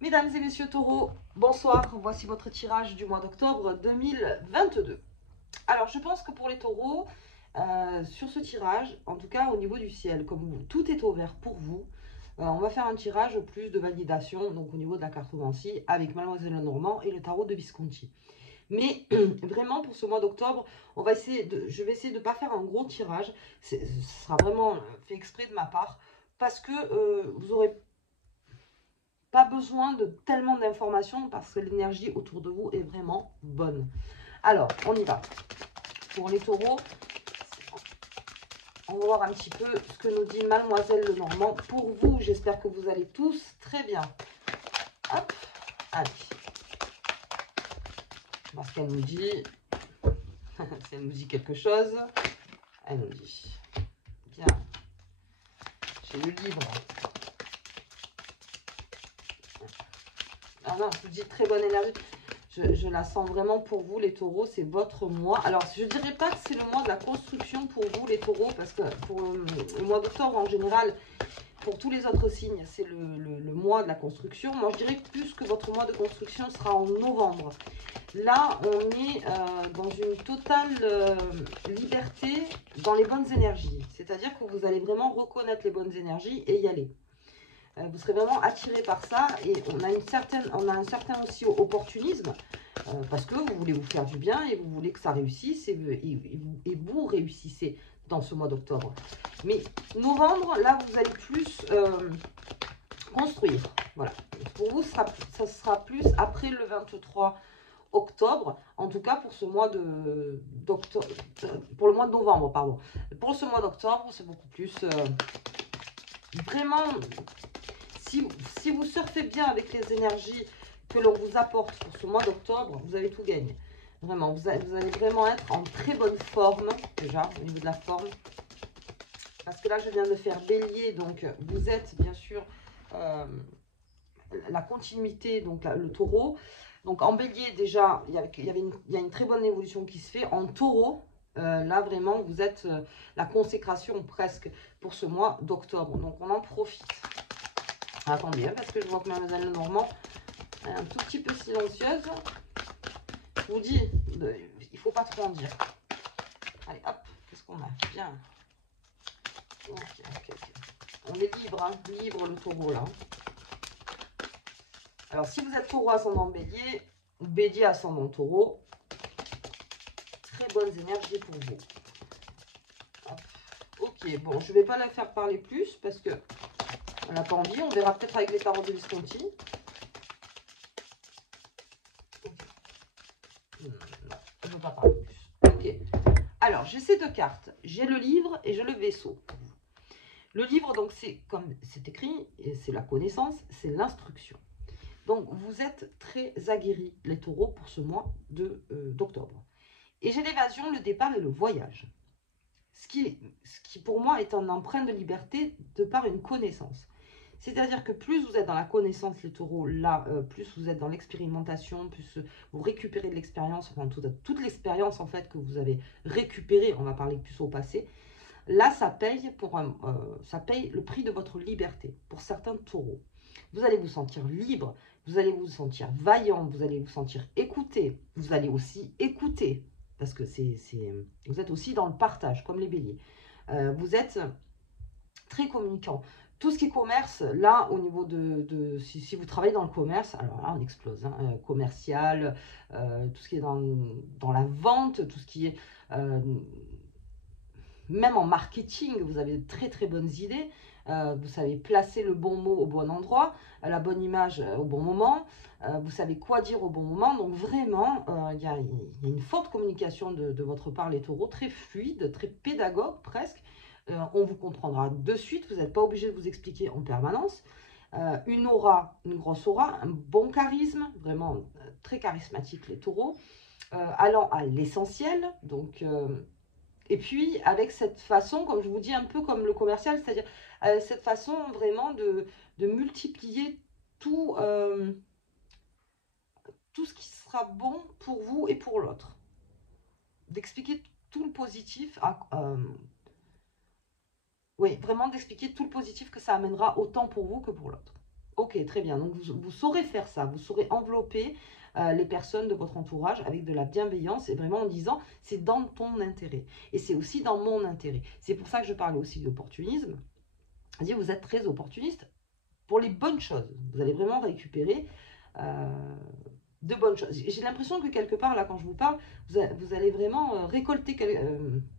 Mesdames et messieurs taureaux, bonsoir, voici votre tirage du mois d'octobre 2022. Alors je pense que pour les taureaux, sur ce tirage, en tout cas au niveau du ciel, comme tout est ouvert pour vous, on va faire un tirage plus de validation, donc au niveau de la cartomancie, avec Mademoiselle Lenormand et le tarot de Visconti. Mais vraiment pour ce mois d'octobre, je vais essayer de ne pas faire un gros tirage, ce sera vraiment fait exprès de ma part, parce que vous aurez pas besoin de tellement d'informations parce que l'énergie autour de vous est vraiment bonne. Alors, on y va. Pour les taureaux, on va voir un petit peu ce que nous dit Mademoiselle Lenormand. Pour vous, j'espère que vous allez tous très bien. Hop, allez. Voir ce qu'elle nous dit. Si elle nous dit quelque chose, elle nous dit. Bien. J'ai le livre. Ah non, je vous dis très bonne énergie. Je la sens vraiment pour vous, les taureaux, c'est votre mois. Alors, je ne dirais pas que c'est le mois de la construction pour vous, les taureaux, parce que pour le mois d'octobre, en général, pour tous les autres signes, c'est le mois de la construction. Moi, je dirais plus que votre mois de construction sera en novembre. Là, on est dans une totale liberté dans les bonnes énergies. C'est-à-dire que vous allez vraiment reconnaître les bonnes énergies et y aller. Vous serez vraiment attiré par ça et on a un certain aussi opportunisme parce que vous voulez vous faire du bien et vous voulez que ça réussisse et vous réussissez dans ce mois d'octobre. Mais novembre, là, vous allez plus construire. Voilà. Pour vous, ça sera plus après le 23 octobre, en tout cas pour ce mois d'octobre, pour le mois de novembre, pardon. Pour ce mois d'octobre, c'est beaucoup plus vraiment... Si vous surfez bien avec les énergies que l'on vous apporte pour ce mois d'octobre, vous avez tout gagné. Vraiment, vous allez vraiment être en très bonne forme, déjà, au niveau de la forme. Parce que là, je viens de faire bélier, donc vous êtes bien sûr la continuité, donc le taureau. Donc en bélier, déjà, il y a une très bonne évolution qui se fait. En taureau, là, vraiment, vous êtes la consécration presque pour ce mois d'octobre. Donc on en profite. Attendez, hein, parce que je vois que Mademoiselle Lenormand est un tout petit peu silencieuse. Je vous dis, il ne faut pas trop en dire. Allez, hop, qu'est-ce qu'on a? Bien. Ok. On est libre, hein, libre le taureau là. Alors, si vous êtes taureau ascendant bélier, ou bélier ascendant taureau, très bonnes énergies pour vous. Hop. Ok, bon, je ne vais pas la faire parler plus parce que on n'a pas envie. On verra peut-être avec les tarots de Visconti. Non, je ne veux pas parler plus. Ok. Alors, j'ai ces deux cartes. J'ai le livre et j'ai le vaisseau. Le livre, donc, c'est comme c'est écrit, c'est la connaissance, c'est l'instruction. Donc, vous êtes très aguerris, les taureaux, pour ce mois d'octobre. Et j'ai l'évasion, le départ et le voyage. Ce qui, pour moi, est un emprunt de liberté de par une connaissance. C'est-à-dire que plus vous êtes dans la connaissance, les taureaux, là, plus vous êtes dans l'expérimentation, plus vous récupérez de l'expérience, enfin toute l'expérience en fait que vous avez récupérée, on va parler plus au passé, là ça paye, ça paye le prix de votre liberté pour certains taureaux. Vous allez vous sentir libre, vous allez vous sentir vaillant, vous allez vous sentir écouté, vous allez aussi écouter, parce que vous êtes aussi dans le partage, comme les béliers. Vous êtes très communicant. Tout ce qui est commerce, là, au niveau si vous travaillez dans le commerce, alors là, on explose, hein, commercial, tout ce qui est dans la vente, tout ce qui est... même en marketing, vous avez de très très bonnes idées. Vous savez placer le bon mot au bon endroit, la bonne image au bon moment. Vous savez quoi dire au bon moment. Donc vraiment, il y a une forte communication de votre part, les taureaux, très fluide, très pédagogue presque. On vous comprendra de suite, vous n'êtes pas obligé de vous expliquer en permanence. Une aura, une grosse aura, un bon charisme, vraiment très charismatique les taureaux, allant à l'essentiel, donc... et puis, avec cette façon, comme je vous dis, un peu comme le commercial, c'est-à-dire cette façon vraiment de multiplier tout, tout ce qui sera bon pour vous et pour l'autre. D'expliquer tout le positif, oui, vraiment d'expliquer tout le positif que ça amènera autant pour vous que pour l'autre. Ok, très bien. Donc, vous saurez faire ça. Vous saurez envelopper les personnes de votre entourage avec de la bienveillance et vraiment en disant, c'est dans ton intérêt. Et c'est aussi dans mon intérêt. C'est pour ça que je parle aussi d'opportunisme. Vous êtes très opportuniste pour les bonnes choses. Vous allez vraiment récupérer de bonnes choses. J'ai l'impression que quelque part, là, quand je vous parle, vous allez vraiment récolter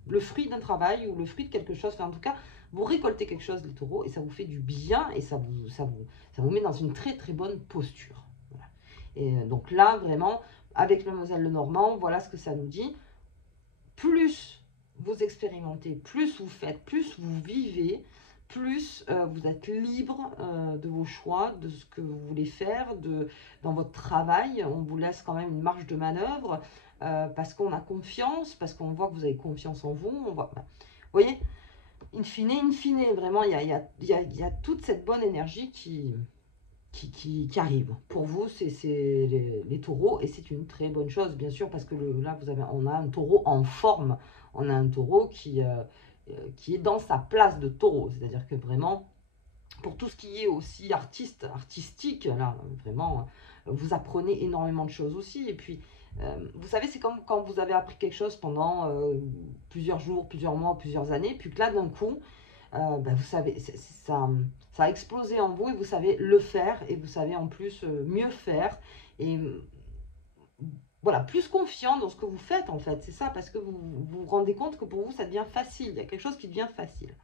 le fruit d'un travail ou le fruit de quelque chose. Enfin, en tout cas, vous récoltez quelque chose, les taureaux, et ça vous fait du bien et ça vous met dans une très très bonne posture. Voilà. Et donc là, vraiment, avec Mademoiselle Lenormand, voilà ce que ça nous dit. Plus vous expérimentez, plus vous faites, plus vous vivez, plus vous êtes libre de vos choix, de ce que vous voulez faire, dans votre travail. On vous laisse quand même une marge de manœuvre parce qu'on a confiance, parce qu'on voit que vous avez confiance en vous. On voit, vous voyez, in fine, vraiment, il y a toute cette bonne énergie qui arrive. Pour vous, c'est les taureaux, et c'est une très bonne chose, bien sûr, parce que là, on a un taureau en forme. On a un taureau qui est dans sa place de taureau. C'est-à-dire que vraiment, pour tout ce qui est aussi artistique, là, vraiment, vous apprenez énormément de choses aussi. Et puis, vous savez, c'est comme quand vous avez appris quelque chose pendant plusieurs jours, plusieurs mois, plusieurs années, puis que là, d'un coup, vous savez, ça a explosé en vous et vous savez le faire et vous savez en plus mieux faire et voilà, plus confiant dans ce que vous faites en fait. C'est ça, parce que vous rendez compte que pour vous, ça devient facile. Il y a quelque chose qui devient facile.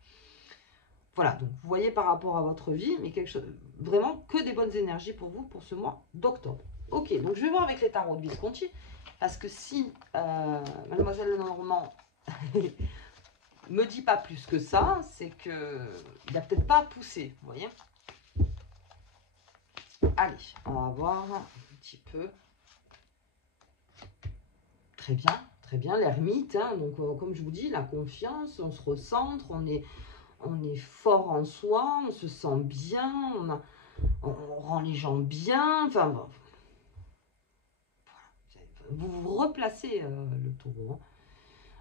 Voilà, donc vous voyez par rapport à votre vie, mais quelque chose, vraiment que des bonnes énergies pour vous pour ce mois d'octobre. Ok, donc je vais voir avec les tarots de Visconti, parce que si Mademoiselle Lenormand me dit pas plus que ça, c'est que il n'a peut-être pas poussé, vous voyez. Allez, on va voir un petit peu. Très bien, l'ermite, hein, donc comme je vous dis, la confiance, on se recentre, on est fort en soi, on se sent bien, on rend les gens bien, enfin, bon, vous vous replacez le taureau, hein.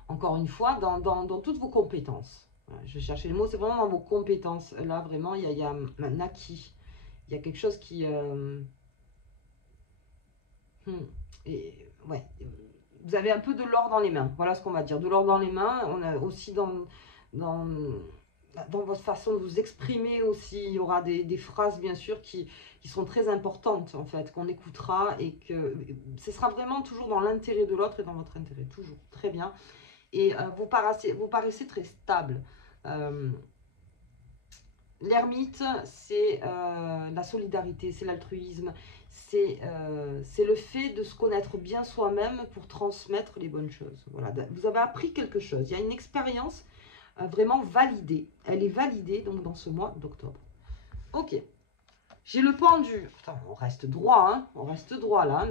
Encore une fois, dans toutes vos compétences. Voilà, je cherchais le mot, c'est vraiment dans vos compétences. Là, vraiment, il y a un acquis. Il y a quelque chose qui... et, ouais, vous avez un peu de l'or dans les mains. Voilà ce qu'on va dire. De l'or dans les mains. On a aussi dans votre façon de vous exprimer aussi, il y aura des phrases, bien sûr, qui sont très importantes, en fait, qu'on écoutera et que ce sera vraiment toujours dans l'intérêt de l'autre et dans votre intérêt. Toujours. Très bien. Et vous paraissez très stable. L'ermite, c'est la solidarité, c'est l'altruisme, c'est le fait de se connaître bien soi-même pour transmettre les bonnes choses. Voilà, vous avez appris quelque chose. Il y a une expérience vraiment validée. Elle est validée donc dans ce mois d'octobre. Ok. J'ai le pendu. Putain, on reste droit, hein. On reste droit là,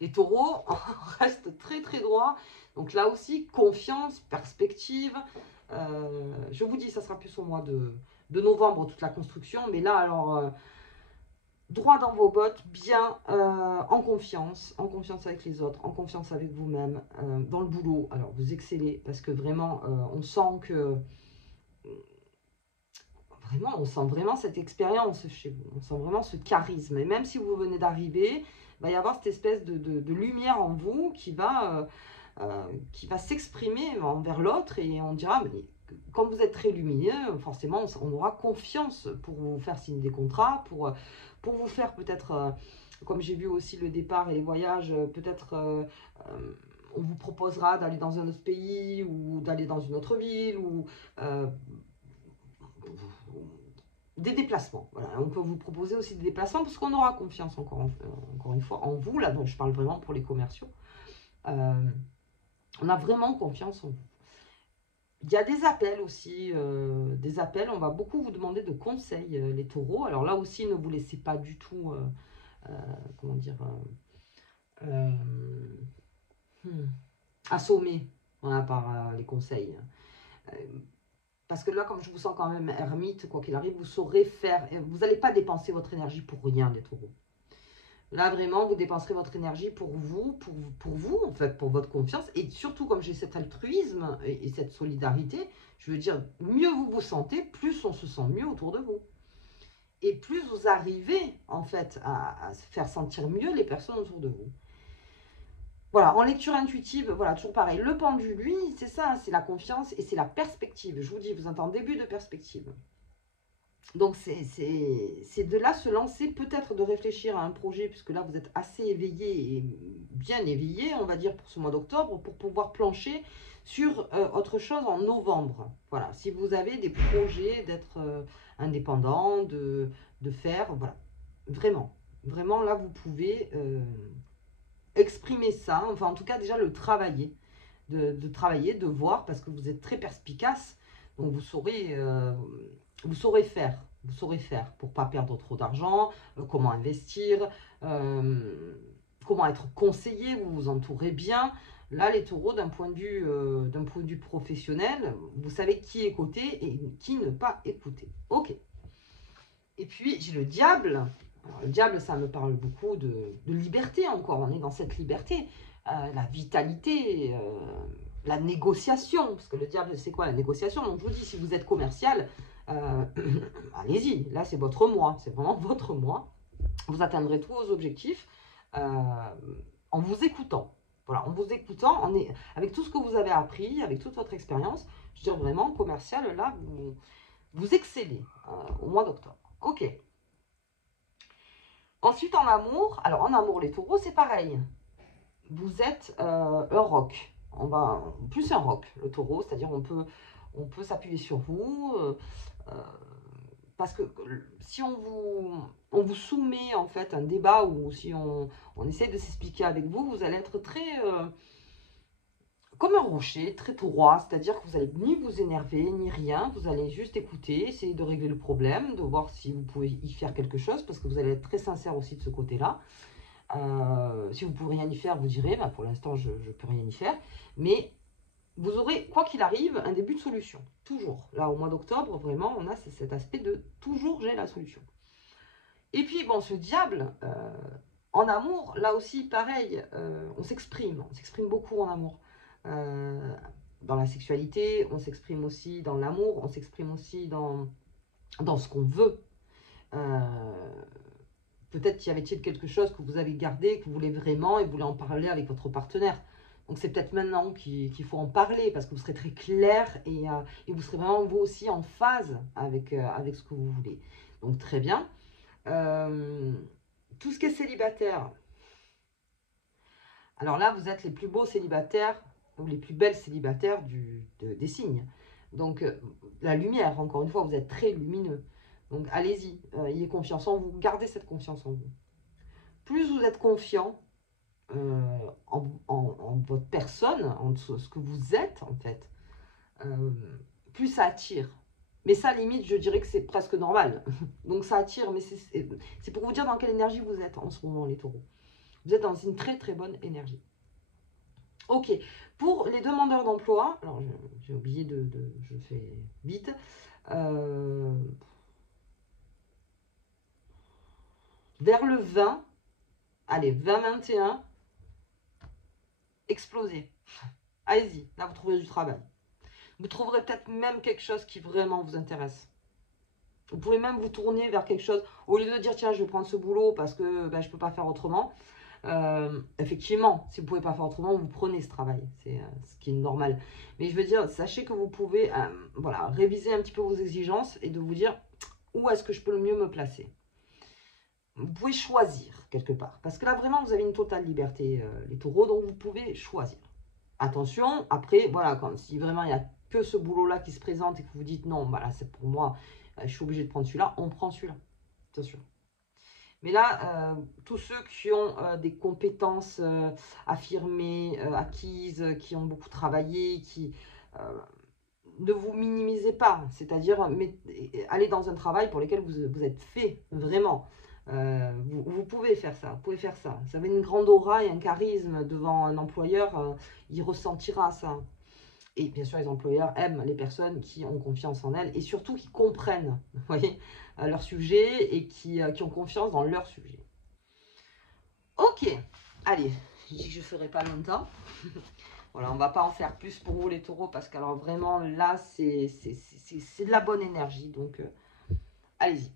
les taureaux, on reste très très droit. Donc là aussi, confiance, perspective. Je vous dis, ça sera plus au mois de novembre, toute la construction. Mais là, alors, droit dans vos bottes, bien en confiance avec les autres, en confiance avec vous-même, dans le boulot. Alors, vous excellez parce que vraiment, on sent que... Vraiment, on sent vraiment cette expérience chez vous. On sent vraiment ce charisme. Et même si vous venez d'arriver, il va y avoir cette espèce de lumière en vous qui va s'exprimer envers l'autre. Et on dira, mais quand vous êtes très lumineux, forcément, on aura confiance pour vous faire signer des contrats, pour vous faire peut-être, comme j'ai vu aussi le départ et les voyages, peut-être... on vous proposera d'aller dans un autre pays ou d'aller dans une autre ville ou des déplacements. Voilà. On peut vous proposer aussi des déplacements parce qu'on aura confiance encore une fois en vous, là, donc je parle vraiment pour les commerciaux. On a vraiment confiance en vous. Il y a des appels aussi, des appels, on va beaucoup vous demander de conseils, les taureaux. Alors là aussi, ne vous laissez pas du tout, comment dire, assommer, voilà, par les conseils. Parce que là, comme je vous sens quand même ermite, quoi qu'il arrive, vous saurez faire. Vous n'allez pas dépenser votre énergie pour rien, les taureaux. Là, vraiment, vous dépenserez votre énergie pour vous, en fait, pour votre confiance. Et surtout, comme j'ai cet altruisme et cette solidarité, je veux dire, mieux vous vous sentez, plus on se sent mieux autour de vous. Et plus vous arrivez, en fait, à faire sentir mieux les personnes autour de vous. Voilà, en lecture intuitive, voilà, toujours pareil. Le pendu, lui, c'est ça, c'est la confiance et c'est la perspective. Je vous dis, vous êtes en début de perspective. Donc, c'est de là se lancer, peut-être de réfléchir à un projet, puisque là, vous êtes assez éveillé et bien éveillé, on va dire, pour ce mois d'octobre, pour pouvoir plancher sur autre chose en novembre. Voilà, si vous avez des projets d'être indépendant, de faire, voilà, vraiment, vraiment, là, vous pouvez exprimer ça, enfin, en tout cas, déjà le travailler, de travailler, de voir, parce que vous êtes très perspicace, donc vous saurez faire. Vous saurez faire pour pas perdre trop d'argent, comment investir, comment être conseillé, vous vous entourez bien. Là, les taureaux, d'un point de vue professionnel, vous savez qui écouter et qui ne pas écouter. Ok. Et puis, j'ai le diable. Alors, le diable, ça me parle beaucoup de liberté encore. On est dans cette liberté. La vitalité, la négociation. Parce que le diable, c'est quoi la négociation? Donc, je vous dis, si vous êtes commercial, allez-y. Là, c'est votre mois. C'est vraiment votre mois. Vous atteindrez tous vos objectifs en vous écoutant. Voilà, en vous écoutant, avec tout ce que vous avez appris, avec toute votre expérience. Je veux dire, vraiment, commercial, là, vous excellez au mois d'octobre. Ok. Ensuite, en amour, alors en amour, les taureaux, c'est pareil. Vous êtes un roc. Plus un roc, le taureau, c'est-à-dire on peut s'appuyer sur vous. Parce que si on vous soumet en fait un débat ou si on essaie de s'expliquer avec vous, vous allez être très comme un rocher, très droit, c'est-à-dire que vous allez ni vous énerver, ni rien, vous allez juste écouter, essayer de régler le problème, de voir si vous pouvez y faire quelque chose, parce que vous allez être très sincère aussi de ce côté-là. Si vous ne pouvez rien y faire, vous direz, bah, pour l'instant, je ne peux rien y faire, mais vous aurez, quoi qu'il arrive, un début de solution, toujours. Là, au mois d'octobre, vraiment, on a cet aspect de toujours j'ai la solution. Et puis, bon, ce diable, en amour, là aussi, pareil, on s'exprime beaucoup en amour. Dans la sexualité, on s'exprime aussi dans l'amour, on s'exprime aussi dans ce qu'on veut. Peut-être y avait-il quelque chose que vous avez gardé, que vous voulez vraiment et vous voulez en parler avec votre partenaire. Donc c'est peut-être maintenant qu'il faut en parler parce que vous serez très clair et vous serez vraiment vous aussi en phase avec ce que vous voulez. Donc très bien. Tout ce qui est célibataire. Alors là, vous êtes les plus beaux célibataires ou les plus belles célibataires des signes. Donc la lumière, encore une fois, vous êtes très lumineux. Donc allez-y, ayez confiance en vous, gardez cette confiance en vous. Plus vous êtes confiant en votre personne, en ce que vous êtes en fait, plus ça attire. Mais ça, limite, je dirais que c'est presque normal. Donc ça attire, mais c'est pour vous dire dans quelle énergie vous êtes en ce moment, les taureaux. Vous êtes dans une très très bonne énergie. Ok, pour les demandeurs d'emploi, alors j'ai oublié je fais vite. Vers le 20, allez, 20-21, explosez. Allez-y, là vous trouverez du travail. Vous trouverez peut-être même quelque chose qui vraiment vous intéresse. Vous pouvez même vous tourner vers quelque chose, au lieu de dire tiens je vais prendre ce boulot parce que ben, je ne peux pas faire autrement. Effectivement, si vous ne pouvez pas faire autrement, vous prenez ce travail, c'est ce qui est normal. Mais je veux dire, sachez que vous pouvez voilà, réviser un petit peu vos exigences et de vous dire où est-ce que je peux le mieux me placer. Vous pouvez choisir quelque part, parce que là vraiment vous avez une totale liberté les taureaux, donc vous pouvez choisir. Attention, après voilà, si vraiment il n'y a que ce boulot-là qui se présente et que vous dites non, voilà, c'est pour moi, je suis obligé de prendre celui-là, on prend celui-là, attention. Mais là, tous ceux qui ont des compétences affirmées, acquises, qui ont beaucoup travaillé, ne vous minimisez pas. C'est-à-dire, allez dans un travail pour lequel vous êtes fait, vraiment. Vous pouvez faire ça, vous pouvez faire ça. Vous avez une grande aura et un charisme devant un employeur, il ressentira ça. Et bien sûr, les employeurs aiment les personnes qui ont confiance en elles et surtout qui comprennent, vous voyez, leur sujet et qui ont confiance dans leur sujet. Ok, allez, je dis que je ne ferai pas longtemps. Voilà, on ne va pas en faire plus pour vous les taureaux parce que alors vraiment là, c'est de la bonne énergie. Donc, allez-y.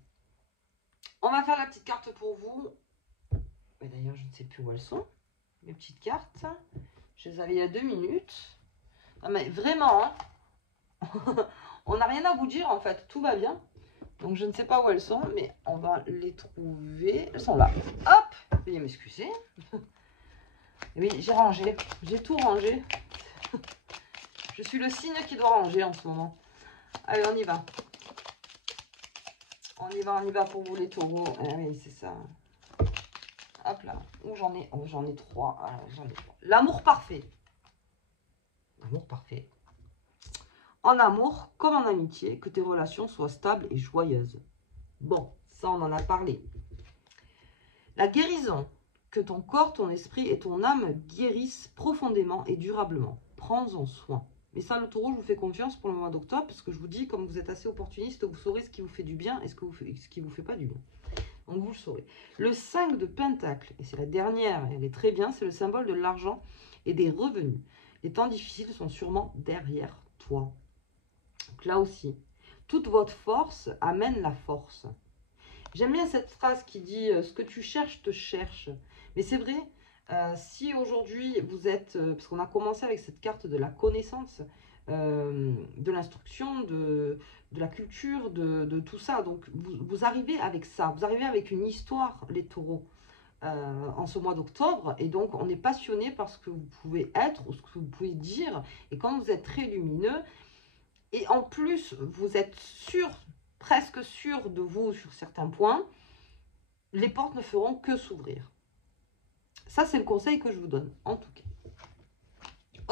On va faire la petite carte pour vous. D'ailleurs, je ne sais plus où elles sont. Mes petites cartes. Je les avais il y a 2 minutes. Non, mais vraiment, hein, on n'a rien à vous dire en fait. Tout va bien. Donc, je ne sais pas où elles sont, mais on va les trouver. Elles sont là. Hop! Veuillez m'excuser. Oui, j'ai rangé. J'ai tout rangé. Je suis le signe qui doit ranger en ce moment. Allez, on y va. On y va pour vous les taureaux. Ah oui, c'est ça. Hop là. Où j'en ai 3. L'amour parfait. L'amour parfait. En amour comme en amitié, que tes relations soient stables et joyeuses. Bon, ça on en a parlé. La guérison. Que ton corps, ton esprit et ton âme guérissent profondément et durablement. Prends-en soin. Mais ça, le taureau, je vous fais confiance pour le mois d'octobre, parce que je vous dis, comme vous êtes assez opportuniste, vous saurez ce qui vous fait du bien et ce qui vous fait pas du bien. Donc, vous le saurez. Le 5 de Pentacle, et c'est la dernière, elle est très bien, c'est le symbole de l'argent et des revenus. Les temps difficiles sont sûrement derrière toi. Donc là aussi, toute votre force amène la force. J'aime bien cette phrase qui dit « ce que tu cherches te cherche ». Mais c'est vrai, si aujourd'hui vous êtes... parce qu'on a commencé avec cette carte de la connaissance, de l'instruction, de la culture, de tout ça. Donc vous arrivez avec ça, vous arrivez avec une histoire, les taureaux, en ce mois d'octobre. Et donc on est passionné par ce que vous pouvez être, ou ce que vous pouvez dire. Et quand vous êtes très lumineux, et en plus vous êtes sûr, presque sûr de vous sur certains points, les portes ne feront que s'ouvrir. Ça, c'est le conseil que je vous donne, en tout cas.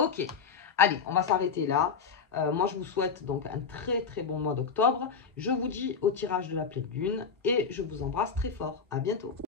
Ok, allez, on va s'arrêter là. Moi, je vous souhaite donc un très très bon mois d'octobre. Je vous dis au tirage de la pleine lune et je vous embrasse très fort. À bientôt.